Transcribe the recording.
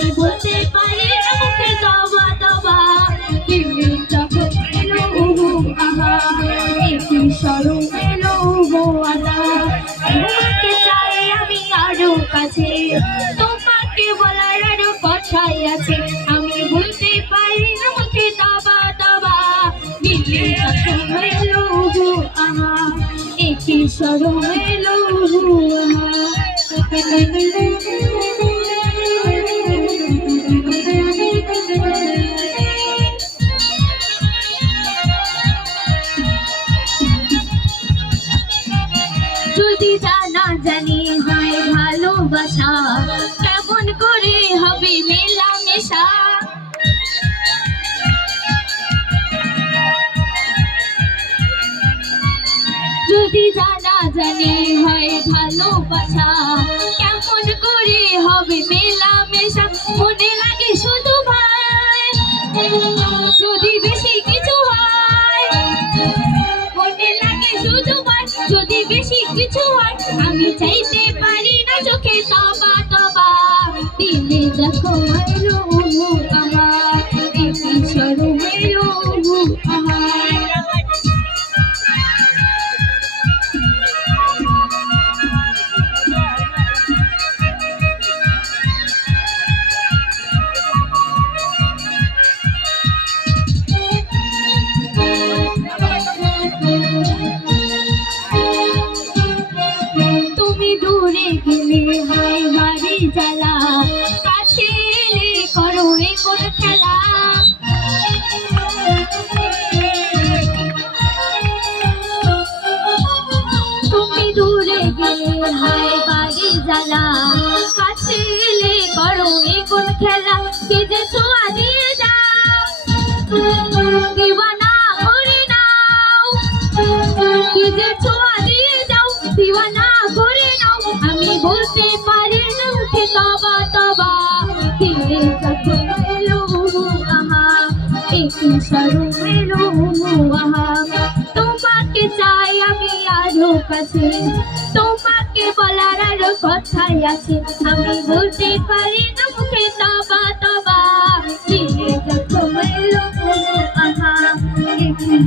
আমি বলতে পারি না মুখে তবা তবা দিলে যখন এলো আহা একই স্বরূপ এলো আদা তোমাকে চাই আমি আরো কাছে তোমাকে বলার আরো কথাই আছে আমি বলতে পারি না মুখে তবা তবা দিলে যখন এলো আহা একই স্বরূপ এলো আহা যদি জানা জানি হয় ভালোবাসা কেমন করে হবে মেলামেশা যদি জানা জানি হয় ভালোবাসা কেমন করে হবে মেলামেশা মনে লাগে শুধু ভাই যদি বেশি কিছু হয় মনে লাগে শুধু ভাই যদি বেশি কিছু হয় আমি চাইতে পারি না চোখে তবা তবা দিলে যখন এলো আমার একই স্বরূপ এলো আমার দূরে গেলে হয় বাড়ি জ্বালা কাছে এলে করো এ কোন খেলা তুমি দূরে গেলে হয় বাড়ি জ্বালা কাছে এলে করো এ কোন খেলা কে যে ছোঁয়া দিয়ে যাও দিওয়ানা করে নাও কে যে ছোঁয়া দিয়ে যাও দিওয়ানা করে আমি বলতে পারি না মুখে তবা তবা দিলে যখন এলো আহা একই স্বরূপ এলো আহা তোমাকে চাই আমি আরো কাছে তোমাকে বলার আরো কথাই আছে আমি বলতে পারি না মুখে তবা তবা দিলে যখন এলো আহা একই